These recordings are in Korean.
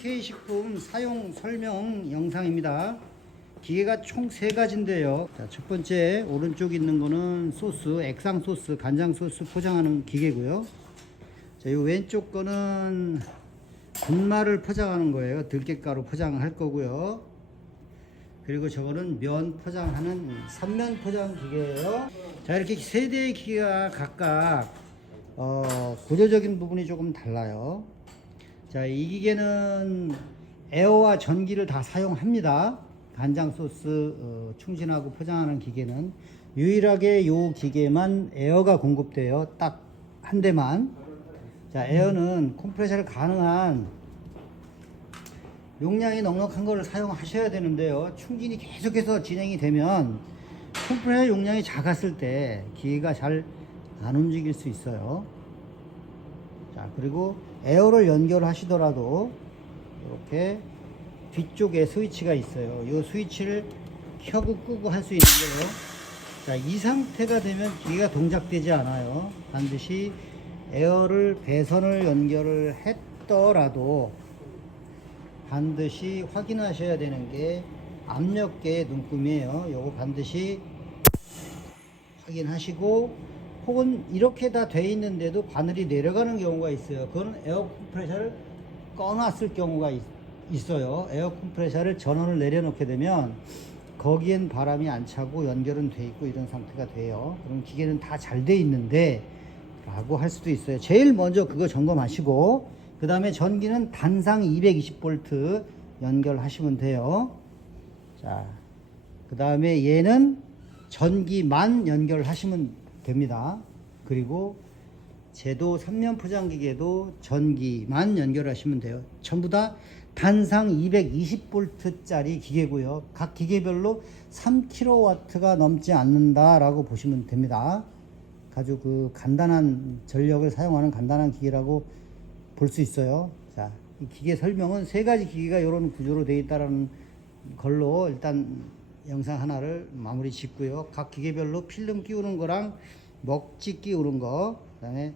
K식품 사용 설명 영상입니다. 기계가 총 3가지인데요. 자, 첫 번째 오른쪽 있는 거는 소스, 액상 소스, 간장 소스 포장하는 기계고요. 자, 이 왼쪽 거는 분말을 포장하는 거예요. 들깨가루 포장할 거고요. 그리고 저거는 면 포장하는 삼면 포장 기계예요. 자, 이렇게 3대의 기계가 각각 구조적인 부분이 조금 달라요. 자, 이 기계는 에어와 전기를 다 사용합니다. 간장 소스 충진하고 포장하는 기계는 유일하게 이 기계만 에어가 공급돼요. 딱 한 대만. 자, 에어는 컴프레셔를 가능한 용량이 넉넉한 거를 사용하셔야 되는데요. 충진이 계속해서 진행이 되면 컴프레셔 용량이 작았을 때 기계가 잘 안 움직일 수 있어요. 자, 그리고 에어를 연결하시더라도 이렇게 뒤쪽에 스위치가 있어요. 이 스위치를 켜고 끄고 할 수 있는데요. 자, 이 상태가 되면 기계가 동작되지 않아요. 반드시 에어를 배선을 연결을 했더라도 반드시 확인하셔야 되는 게 압력계의 눈금이에요. 요거 반드시 확인하시고, 혹은 이렇게 다 돼 있는데도 바늘이 내려가는 경우가 있어요. 그거는 에어 컴프레셔를 꺼놨을 경우가 있어요. 에어 컴프레셔를 전원을 내려놓게 되면 거기엔 바람이 안 차고 연결은 돼 있고 이런 상태가 돼요. 그럼 기계는 다 잘 돼 있는데 라고 할 수도 있어요. 제일 먼저 그거 점검하시고, 그 다음에 전기는 단상 220V 연결하시면 돼요. 자, 그 다음에 얘는 전기만 연결하시면 됩니다. 그리고 제도 3면 포장기계도 전기만 연결하시면 돼요. 전부 다 단상 220V 짜리 기계고요. 각 기계별로 3kW가 넘지 않는다라고 보시면 됩니다. 아주 그 간단한 전력을 사용하는 간단한 기계라고 볼 수 있어요. 자, 이 기계 설명은 3가지 기계가 이런 구조로 되어 있다는 걸로 일단 영상 하나를 마무리 짓고요. 각 기계별로 필름 끼우는 거랑 먹지 끼우는 거, 그 다음에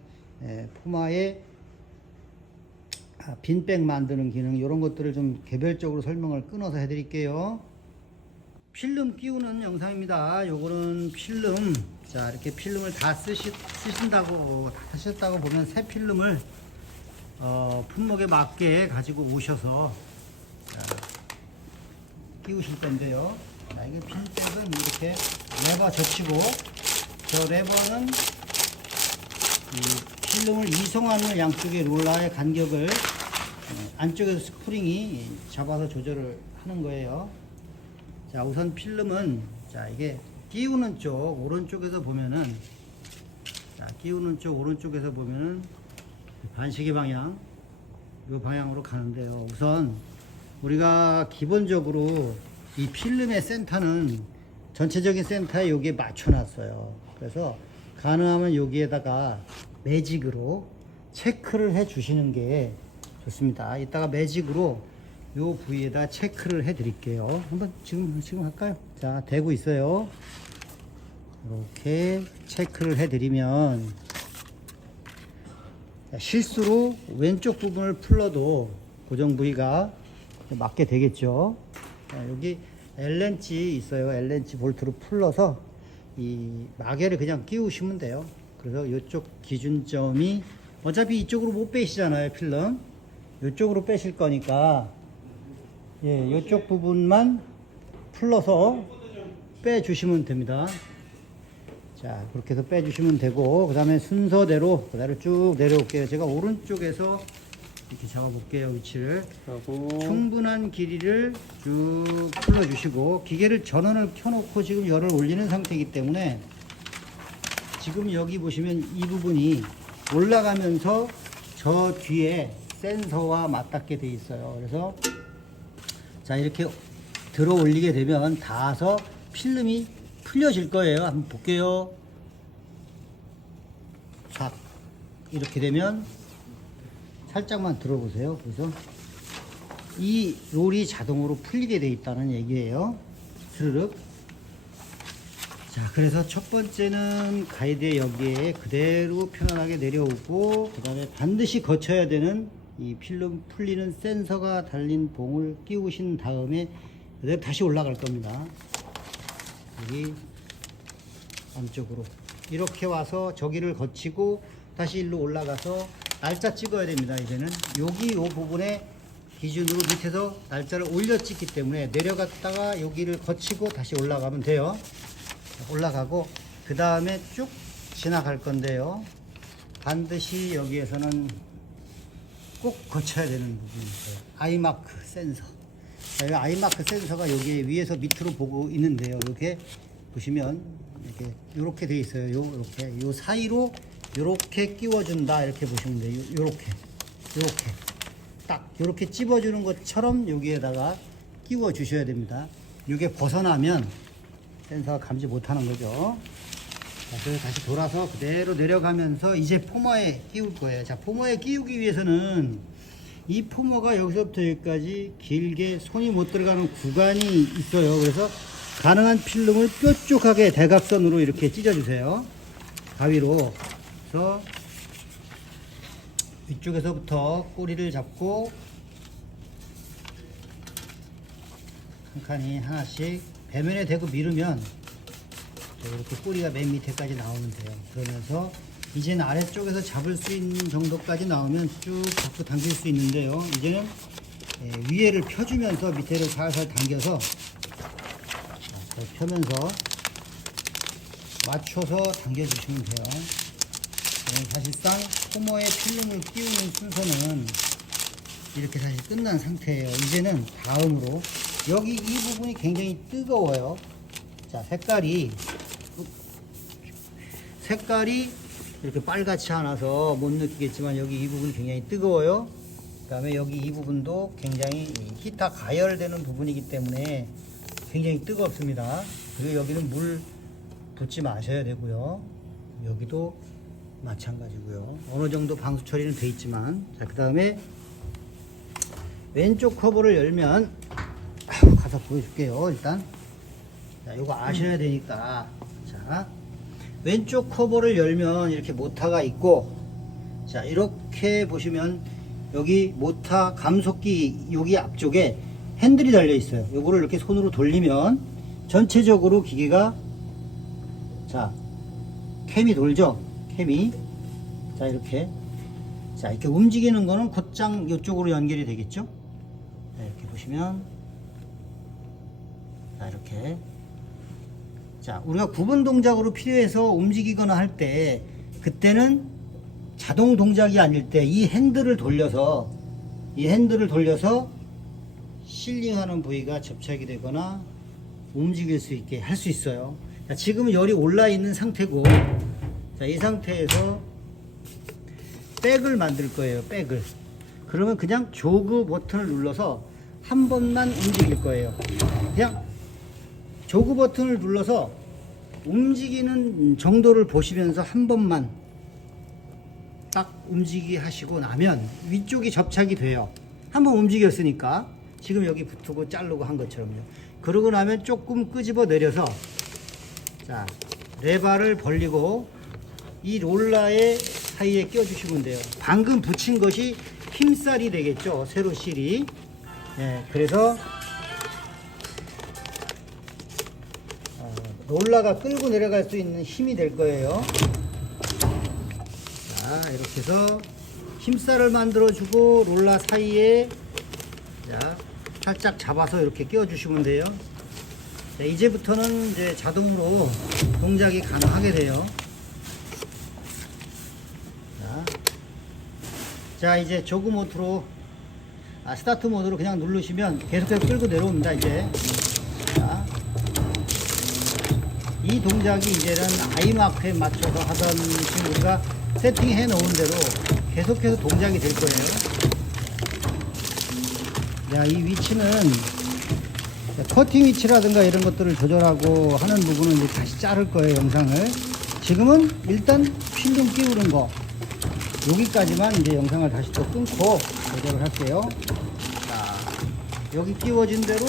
포마에 빈백 만드는 기능, 이런 것들을 좀 개별적으로 설명을 끊어서 해드릴게요. 필름 끼우는 영상입니다. 요거는 필름, 자, 이렇게 필름을 다 쓰셨다고 보면 새 필름을 품목에 맞게 가지고 오셔서 끼우실 건데요. 자, 이게 필름은 이렇게 레버 젖히고, 저 레버는 이 필름을 이송하는 양쪽의 롤러의 간격을 안쪽에서 스프링이 잡아서 조절을 하는 거예요. 자, 우선 필름은, 자, 이게 끼우는 쪽 오른쪽에서 보면은, 자, 끼우는 쪽 오른쪽에서 보면은 반시계 방향, 이 방향으로 가는데요. 우선 우리가 기본적으로 이 필름의 센터는 전체적인 센터에 여기에 맞춰놨어요. 그래서 가능하면 여기에다가 매직으로 체크를 해 주시는 게 좋습니다. 이따가 매직으로 요 부위에다 체크를 해 드릴게요. 한번 지금 할까요? 자, 되고 있어요. 이렇게 체크를 해 드리면, 실수로 왼쪽 부분을 풀러도 고정 부위가 맞게 되겠죠. 자, 여기 L렌치 있어요. L렌치 볼트로 풀러서 이 마개를 그냥 끼우시면 돼요. 그래서 이쪽 기준점이, 어차피 이쪽으로 못 빼시잖아요, 필름. 이쪽으로 빼실 거니까, 예, 이쪽 부분만 풀러서 빼주시면 됩니다. 자, 그렇게 해서 빼주시면 되고, 그 다음에 순서대로 그대로 쭉 내려올게요. 제가 오른쪽에서 이렇게 잡아볼게요, 위치를. 하고 충분한 길이를 쭉 풀어주시고, 기계를 전원을 켜놓고 지금 열을 올리는 상태이기 때문에 지금 여기 보시면 이 부분이 올라가면서 저 뒤에 센서와 맞닿게 돼 있어요. 그래서 자, 이렇게 들어 올리게 되면 닿아서 필름이 풀려질 거예요. 한번 볼게요. 싹 이렇게 되면 살짝만 들어보세요. 그래서 이 롤이 자동으로 풀리게 돼 있다는 얘기예요. 스르륵. 자, 그래서 첫 번째는 가이드에 여기에 그대로 편안하게 내려오고, 그 다음에 반드시 거쳐야 되는 이 필름 풀리는 센서가 달린 봉을 끼우신 다음에 그대로 다시 올라갈 겁니다. 여기 안쪽으로 이렇게 와서 저기를 거치고 다시 일로 올라가서 날짜 찍어야 됩니다. 이제는 여기 요 부분에 기준으로 밑에서 날짜를 올려 찍기 때문에 내려갔다가 여기를 거치고 다시 올라가면 돼요. 올라가고 그 다음에 쭉 지나갈 건데요. 반드시 여기에서는 꼭 거쳐야 되는 부분이 있어요. 아이마크 센서. 자, 이 아이마크 센서가 여기 위에서 밑으로 보고 있는데요. 이렇게 보시면 이렇게 돼 있어요. 요 사이로 요렇게 끼워준다 이렇게 보시면 돼요. 요렇게 딱 요렇게 찝어주는 것처럼 여기에다가 끼워 주셔야 됩니다. 이게 벗어나면 센서가 감지 못하는 거죠. 자, 그래서 다시 돌아서 그대로 내려가면서 이제 포머에 끼울 거예요. 자, 포머에 끼우기 위해서는 이 포머가 여기서부터 여기까지 길게 손이 못 들어가는 구간이 있어요. 그래서 가능한 필름을 뾰족하게 대각선으로 이렇게 찢어주세요. 가위로. 그래서 위쪽에서부터 꼬리를 잡고 한 칸이 하나씩 배면에 대고 밀으면 이렇게 꼬리가 맨 밑에까지 나오면 돼요. 그러면서 이제는 아래쪽에서 잡을 수 있는 정도까지 나오면 쭉 잡고 당길 수 있는데요. 이제는 위에를 펴주면서 밑에를 살살 당겨서 펴면서 맞춰서 당겨주시면 돼요. 사실상 포머에 필름을 끼우는 순서는 이렇게 사실 끝난 상태예요. 이제는 다음으로 여기 이 부분이 굉장히 뜨거워요. 자, 색깔이 이렇게 빨갛지 않아서 못 느끼겠지만 여기 이 부분이 굉장히 뜨거워요. 그 다음에 여기 이 부분도 굉장히 히타 가열되는 부분이기 때문에 굉장히 뜨겁습니다. 그리고 여기는 물 붓지 마셔야 되고요. 여기도 마찬가지고요. 어느 정도 방수 처리는 돼 있지만, 자, 그 다음에 왼쪽 커버를 열면 가서 보여줄게요. 일단 자, 이거 아셔야 되니까. 자, 왼쪽 커버를 열면 이렇게 모터가 있고, 자, 이렇게 보시면 여기 모터 감속기 여기 앞쪽에 핸들이 달려 있어요. 요거를 이렇게 손으로 돌리면 전체적으로 기계가, 자, 캠이 돌죠. 캠이. 자, 이렇게 움직이는 거는 곧장 이쪽으로 연결이 되겠죠. 자, 이렇게 보시면, 자, 이렇게. 자, 우리가 구분 동작으로 필요해서 움직이거나 할 때, 그때는 자동 동작이 아닐 때 이 핸들을 돌려서 실링하는 부위가 접착이 되거나 움직일 수 있게 할 수 있어요. 자, 지금은 열이 올라 있는 상태고, 자, 이 상태에서 백을 만들 거예요. 백을. 그러면 그냥 조그 버튼을 눌러서 한 번만 움직일 거예요. 그냥 조그 버튼을 눌러서 움직이는 정도를 보시면서 한 번만 딱 움직이게 하시고 나면 위쪽이 접착이 돼요. 한번 움직였으니까 지금 여기 붙고 자르고 한 것처럼요. 그러고 나면 조금 끄집어 내려서, 자, 레바를 벌리고 이 롤러의 사이에 껴주시면 돼요. 방금 붙인 것이 힘살이 되겠죠. 세로 실이. 그래서 롤러가 끌고 내려갈 수 있는 힘이 될 거예요. 자, 이렇게 해서 힘살을 만들어 주고 롤러 사이에, 자, 살짝 잡아서 이렇게 끼워 주시면 돼요. 자, 이제부터는 이제 자동으로 동작이 가능하게 돼요. 자, 이제 조그 모드로, 스타트 모드로 그냥 누르시면 계속해서 끌고 내려옵니다. 이제. 자, 이 동작이 이제는 아이마크에 맞춰서 하던 지금 우리가 세팅해 놓은 대로 계속해서 동작이 될 거예요. 자, 이 위치는 커팅 위치라든가 이런 것들을 조절하고 하는 부분은 이제 다시 자를 거예요, 영상을. 지금은 일단 필름 끼우는 거 여기까지만 이제 영상을 다시 또 끊고 조절을 할게요. 자, 여기 끼워진 대로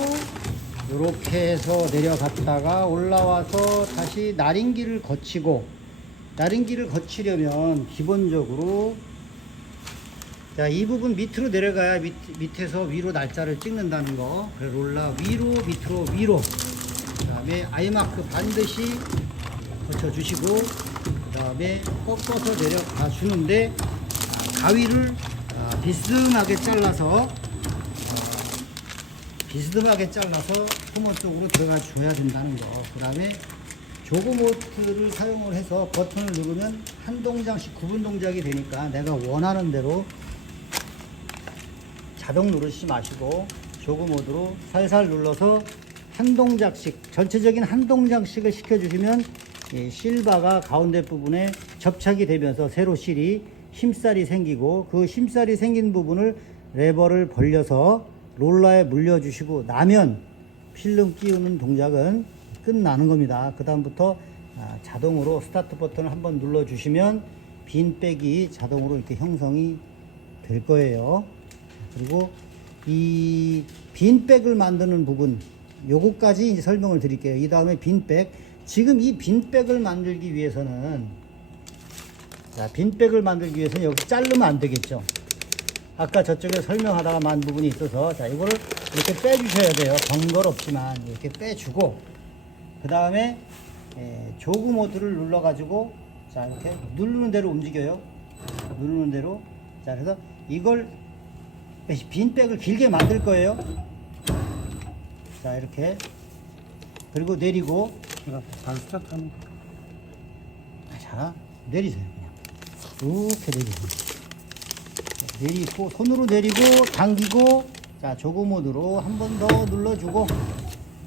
이렇게 해서 내려갔다가 올라와서 다시 나린기를 거치고, 나린기를 거치려면 기본적으로 자, 이 부분 밑으로 내려가야 밑에서 위로 날짜를 찍는다는 거. 그래, 롤러 위로, 밑으로, 위로. 그 다음에 아이마크 반드시 붙여주시고, 그 다음에 꺾어서 내려가 주는데, 가위를 비스듬하게 잘라서 포머 쪽으로 들어가 줘야 된다는 거. 그 다음에 조그모트를 사용을 해서 버튼을 누르면 한 동작씩 구분 동작이 되니까 내가 원하는 대로 자동 누르시지 마시고 조그 모드로 살살 눌러서 한 동작씩, 전체적인 한 동작씩을 시켜주시면 이 실바가 가운데 부분에 접착이 되면서 세로 실이 힘살이 생기고, 그 힘살이 생긴 부분을 레버를 벌려서 롤러에 물려주시고 나면 필름 끼우는 동작은 끝나는 겁니다. 그 다음부터 자동으로 스타트 버튼을 한번 눌러주시면 빈백이 자동으로 이렇게 형성이 될 거예요. 그리고 이 빈백을 만드는 부분, 요거까지 이제 설명을 드릴게요. 이 다음에 빈백. 지금 이 빈백을 만들기 위해서는, 여기 자르면 안 되겠죠. 아까 저쪽에 설명하다가 만 부분이 있어서, 자, 이거를 이렇게 빼주셔야 돼요. 번거롭지만 이렇게 빼주고, 그 다음에 조그 모드를 눌러가지고, 자, 이렇게 누르는 대로 움직여요. 누르는 대로. 자, 그래서 이걸 빈백을 길게 만들 거예요. 자, 이렇게. 그리고 내리고. 제가 바로 스타트하는 거. 자, 내리세요. 그냥. 이렇게 내리세요. 내리고, 손으로 내리고, 당기고, 자, 조그 모드로 한 번 더 눌러주고,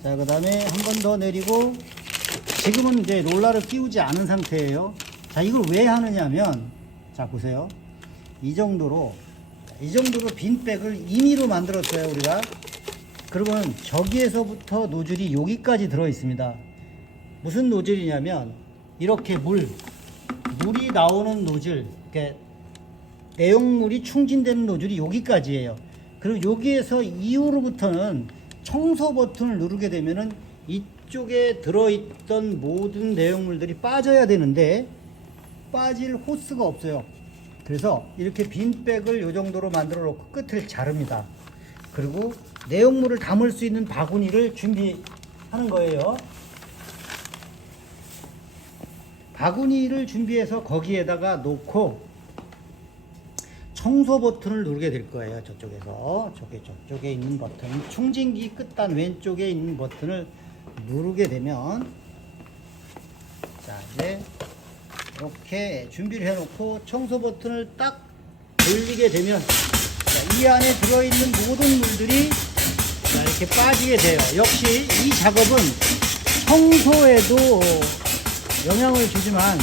자, 그 다음에 한 번 더 내리고, 지금은 이제 롤러를 끼우지 않은 상태예요. 자, 이걸 왜 하느냐면, 자, 보세요. 이 정도로 빈백을 임의로 만들었어요, 우리가. 그러면 저기에서부터 노즐이 여기까지 들어 있습니다. 무슨 노즐이냐면, 이렇게 물이 나오는 노즐, 이렇게 내용물이 충진되는 노즐이 여기까지예요. 그리고 여기에서 이후로부터는 청소 버튼을 누르게 되면은 이쪽에 들어있던 모든 내용물들이 빠져야 되는데 빠질 호스가 없어요. 그래서 이렇게 빈백을 이 정도로 만들어 놓고 끝을 자릅니다. 그리고 내용물을 담을 수 있는 바구니를 준비하는 거예요. 바구니를 준비해서 거기에다가 놓고 청소 버튼을 누르게 될 거예요. 저쪽에서 저쪽에 있는 버튼, 충진기 끝단 왼쪽에 있는 버튼을 누르게 되면, 자, 이제 이렇게 준비를 해 놓고 청소 버튼을 딱 돌리게 되면, 자, 이 안에 들어있는 모든 물들이, 자, 이렇게 빠지게 돼요. 역시 이 작업은 청소에도 영향을 주지만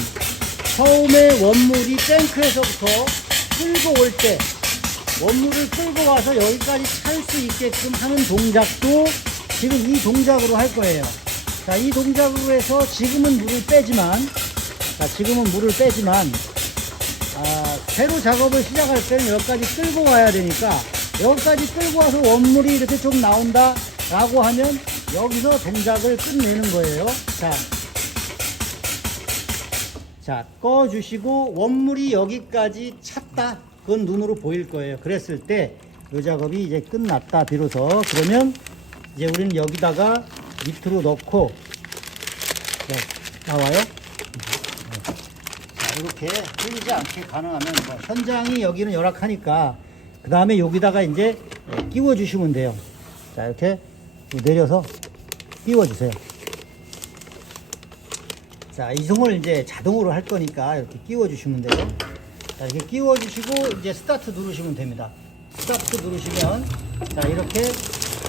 처음에 원물이 탱크에서부터 끌고 올 때, 원물을 끌고 와서 여기까지 찰 수 있게끔 하는 동작도 지금 이 동작으로 할 거예요. 자, 이 동작으로 해서 지금은 물을 빼지만, 새로 작업을 시작할 때는 여기까지 끌고 와야 되니까, 여기까지 끌고 와서 원물이 이렇게 좀 나온다 라고 하면 여기서 동작을 끝내는 거예요. 자, 꺼주시고 원물이 여기까지 찼다, 그건 눈으로 보일 거예요. 그랬을 때 이 작업이 이제 끝났다 비로소. 그러면 이제 우리는 여기다가 밑으로 넣고, 나와요. 자, 이렇게 흘리지 않게 가능하면, 뭐 현장이 여기는 열악하니까 그 다음에 여기다가 이제 끼워 주시면 돼요. 자, 이렇게 내려서 끼워 주세요. 자, 이송을 이제 자동으로 할 거니까 이렇게 끼워 주시면 돼요. 자, 이렇게 끼워 주시고 이제 스타트 누르시면 됩니다. 스타트 누르시면, 자, 이렇게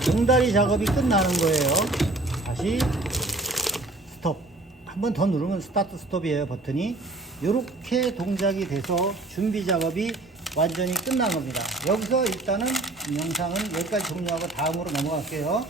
종다리 작업이 끝나는 거예요. 다시 스톱 한 번 더 누르면 스타트 스톱이에요, 버튼이. 이렇게 동작이 돼서 준비 작업이 완전히 끝난 겁니다. 여기서 일단은 영상은 여기까지 종료하고 다음으로 넘어갈게요.